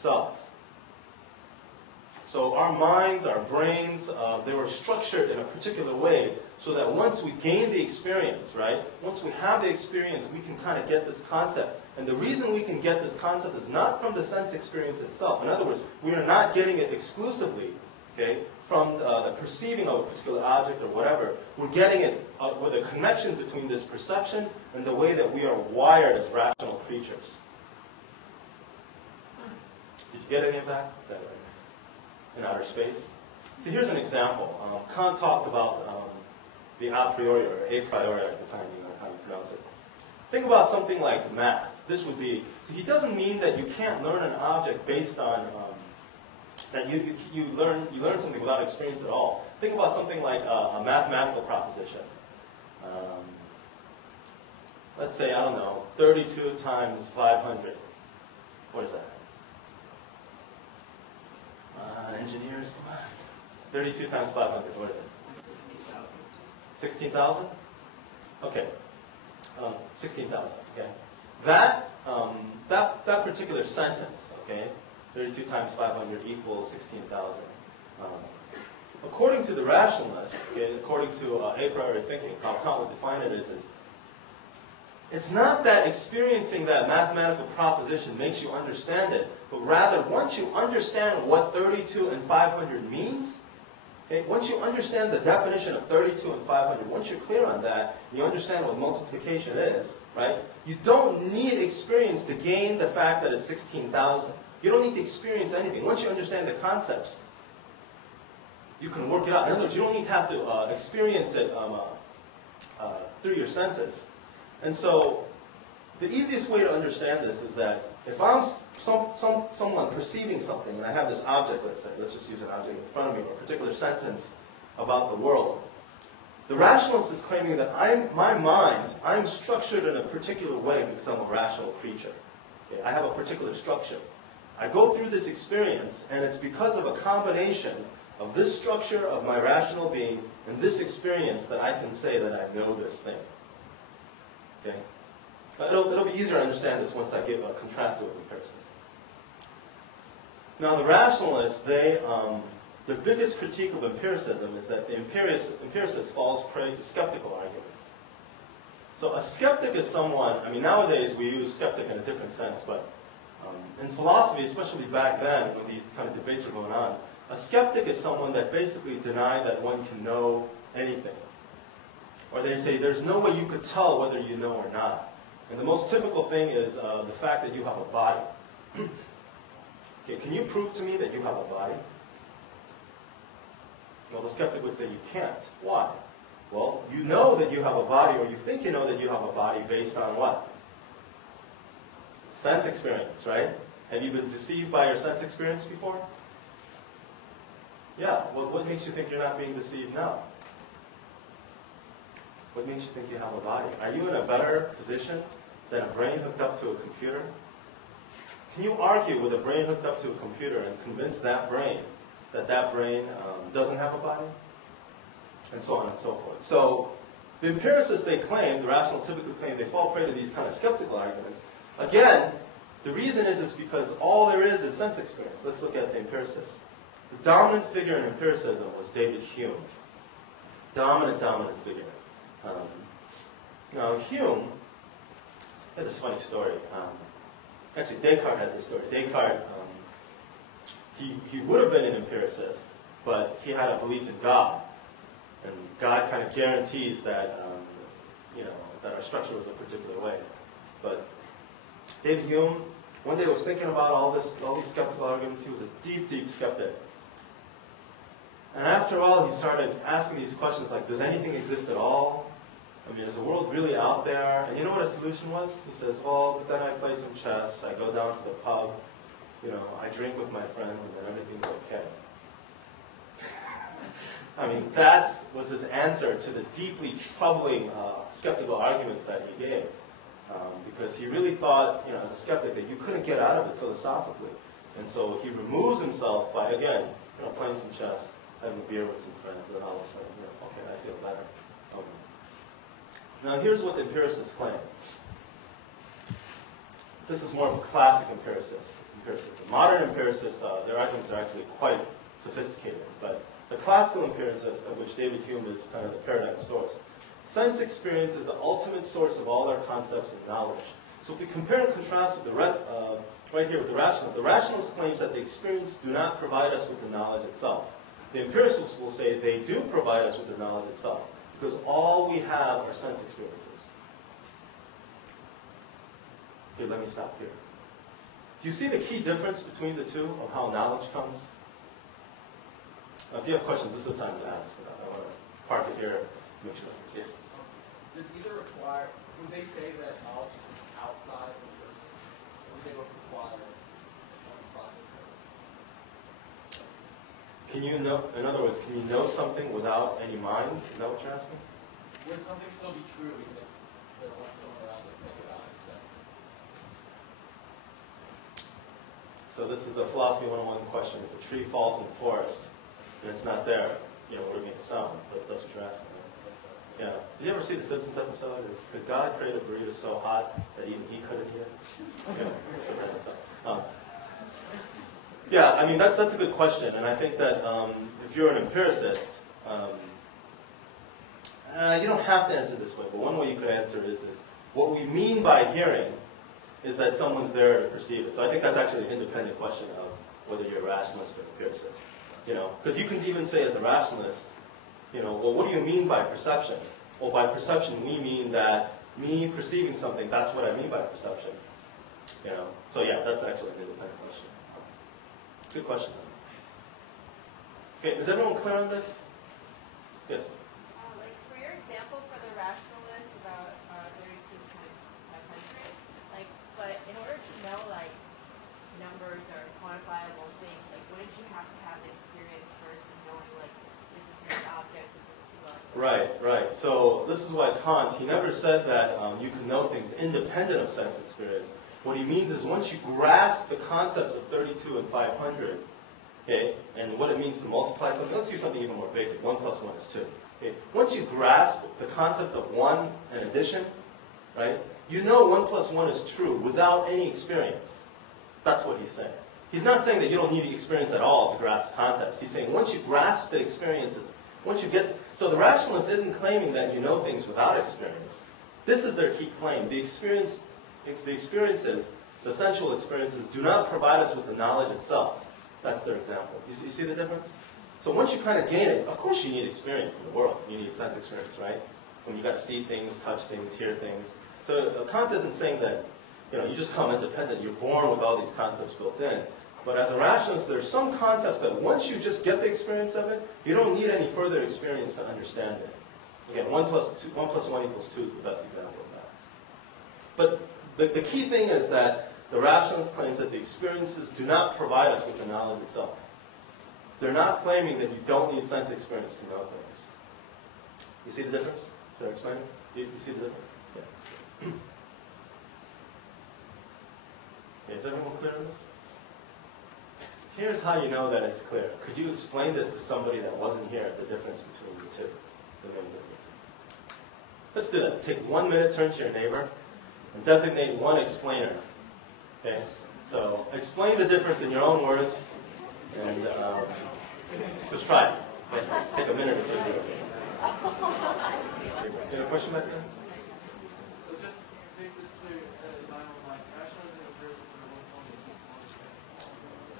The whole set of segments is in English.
itself. So our minds, our brains, they were structured in a particular way so that once we gain the experience, right, once we have the experience, we can kind of get this concept. And the reason we can get this concept is not from the sense experience itself. In other words, we are not getting it exclusively, okay, from the perceiving of a particular object or whatever. We're getting it with a connection between this perception and the way that we are wired as rational creatures. Did you get any of that? Is that right? In outer space? So here's an example. Kant talked about the a priori, or a priori at the time, you know how you pronounce it. Think about something like math. This would be, so he doesn't mean that you can't learn an object based on, that you learn something without experience at all. Think about something like a mathematical proposition. Let's say, I don't know, 32 times 500. What is that? Engineers, come on. 32 times 500, what is it? 16,000? Okay. 16,000, okay. That particular sentence, okay, 32 times 500 equals 16,000. According to the rationalist, okay, according to a priori thinking, how Kant would define it is it's not that experiencing that mathematical proposition makes you understand it, but rather once you understand what 32 and 500 means, okay, once you understand the definition of 32 and 500, once you're clear on that, you understand what multiplication is, right? You don't need experience to gain the fact that it's 16,000. You don't need to experience anything. Once you understand the concepts, you can work it out. In other words, you don't need to have to experience it through your senses. And so, the easiest way to understand this is that if I'm someone perceiving something, and I have this object, let's just use an object in front of me, or a particular sentence about the world, the rationalist is claiming that my mind, I'm structured in a particular way because I'm a rational creature. Okay? I have a particular structure. I go through this experience, and it's because of a combination of this structure of my rational being and this experience that I can say that I know this thing. Okay? It'll be easier to understand this once I give a contrast with empiricists. Now, the rationalists, their biggest critique of empiricism is that the empiricist falls prey to skeptical arguments. So a skeptic is someone, I mean, nowadays we use skeptic in a different sense, but in philosophy, especially back then when these kind of debates are going on, a skeptic is someone that basically denied that one can know anything. Or they say there's no way you could tell whether you know or not. And the most typical thing is the fact that you have a body. Okay, can you prove to me that you have a body? Well, the skeptic would say you can't. Why? Well, you know that you have a body, or you think you know that you have a body based on what? Sense experience, right? Have you been deceived by your sense experience before? Yeah. Well, what makes you think you're not being deceived now? What makes you think you have a body? Are you in a better position than a brain hooked up to a computer? Can you argue with a brain hooked up to a computer and convince that brain doesn't have a body? And so on and so forth. So the empiricists, they claim, the rationalists typically claim, they fall prey to these kind of skeptical arguments. Again, the reason is because all there is sense experience. Let's look at the empiricists. The dominant figure in empiricism was David Hume. Dominant figure. Now Hume had this funny story. Actually, Descartes had this story. Descartes, he would have been an empiricist, but he had a belief in God, and God kind of guarantees that that our structure was a particular way. But David Hume, one day was thinking about all these skeptical arguments. He was a deep skeptic. And after all, he started asking these questions like, does anything exist at all? I mean, is the world really out there? And you know what his solution was? He says, well, then I play some chess, I go down to the pub, I drink with my friends, and then everything's okay. I mean, that was his answer to the deeply troubling skeptical arguments that he gave. Because he really thought, as a skeptic, that you couldn't get out of it philosophically. And so he removes himself by, again, playing some chess, having a beer with some friends, and then all of a sudden, okay, I feel better. Now here's what the empiricists claim. This is more of a classic empiricist. empiricism. Modern empiricists, their arguments are actually quite sophisticated, but the classical empiricists, of which David Hume is kind of the paradigm source, sense experience is the ultimate source of all our concepts and knowledge. So if we compare and contrast with right here with the rationalist claims that the experience do not provide us with the knowledge itself. The empiricists will say they do provide us with the knowledge itself, because all we have are sense experiences. Okay, let me stop here. Do you see the key difference between the two of how knowledge comes? If you have questions, this is the time to ask. I want to park it here to make sure. Yes? Does either require, would they say that knowledge exists outside of the person? Or would they both require some process of it? Can you know, in other words, can you know something without any mind? Is that what you're asking? Would something still be true even if there wasn't someone around to think about it? Sense? So this is the philosophy 101 question. If a tree falls in the forest and it's not there, would it make a sound? But that's what you're asking, right? Yeah. Did you ever see the Simpsons episode? Could God create a burrito so hot that even he couldn't eat it? Okay. Yeah, I mean, that's a good question. And I think that if you're an empiricist, you don't have to answer this way, but one way you could answer is what we mean by hearing is that someone's there to perceive it. So I think that's actually an independent question of whether you're a rationalist or empiricist. Because you can even say as a rationalist, well, what do you mean by perception? Well, by perception, we mean that me perceiving something, that's what I mean by perception. So yeah, that's actually an independent question. Good question. Okay, is everyone clear on this? Yes? Like for your example for the rationalists about 32 times 500, but in order to know numbers or quantifiable things, wouldn't you have to have the experience first of knowing this is one object, this is two objects? Right. So this is why Kant, he never said that you can know things independent of sense experience. What he means is once you grasp the concepts of 32 and 500, okay, and what it means to multiply something, let's do something even more basic. 1 plus 1 is 2. Okay? Once you grasp the concept of 1 and addition, right, you know 1 plus 1 is true without any experience. That's what he's saying. He's not saying that you don't need the experience at all to grasp concepts. He's saying once you grasp the experiences, once you get... So the rationalist isn't claiming that you know things without experience. This is their key claim. The experiences, the sensual experiences, do not provide us with the knowledge itself. That's their example. You see the difference? So once you kind of gain it, of course you need experience in the world. You need sense experience, right? When you got to see things, touch things, hear things. So Kant isn't saying that you just come independent. You're born with all these concepts built in. But as a rationalist, there's some concepts that once you just get the experience of it, you don't need any further experience to understand it. Again, 1 plus 1 equals 2 is the best example of that. But the key thing is that the rationalist claims that the experiences do not provide us with the knowledge itself. They're not claiming that you don't need sense experience to know things. You see the difference? Did I explain it? You see the difference? Yeah. Okay, is everyone clear on this? Here's how you know that it's clear. Could you explain this to somebody that wasn't here, the difference between the two, the main differences? Let's do that. Take 1 minute, turn to your neighbor, and designate one explainer. Okay? So explain the difference in your own words, and just try it. Okay? Take a minute or two. You have a question back there? So just to make this clear, in my own mind, rationalism and empiricism are both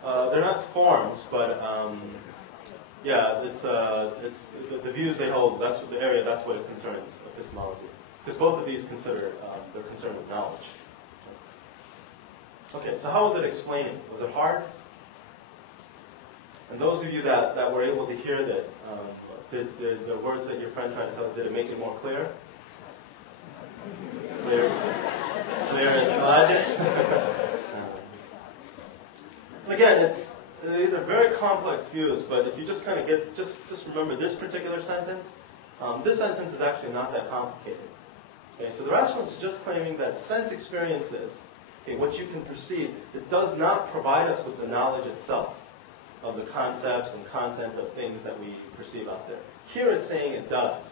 forms. They're not forms, but yeah, it's the views they hold. That's the area. That's what it concerns epistemology, because both of these they're concerned with knowledge. Okay, so how was it explaining? Was it hard? And those of you that were able to hear that, did the words that your friend tried to tell, did it make it more clear? Clear as mud. And again, these are very complex views, but if you just kind of just remember this particular sentence, this sentence is actually not that complicated. Okay, so the rationalist is just claiming that sense experiences, okay, what you can perceive, it does not provide us with the knowledge itself of the concepts and content of things that we perceive out there. Here it's saying it does.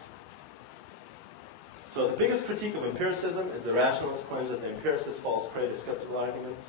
So the biggest critique of empiricism is the rationalist claims that the empiricist falls prey to skeptical arguments.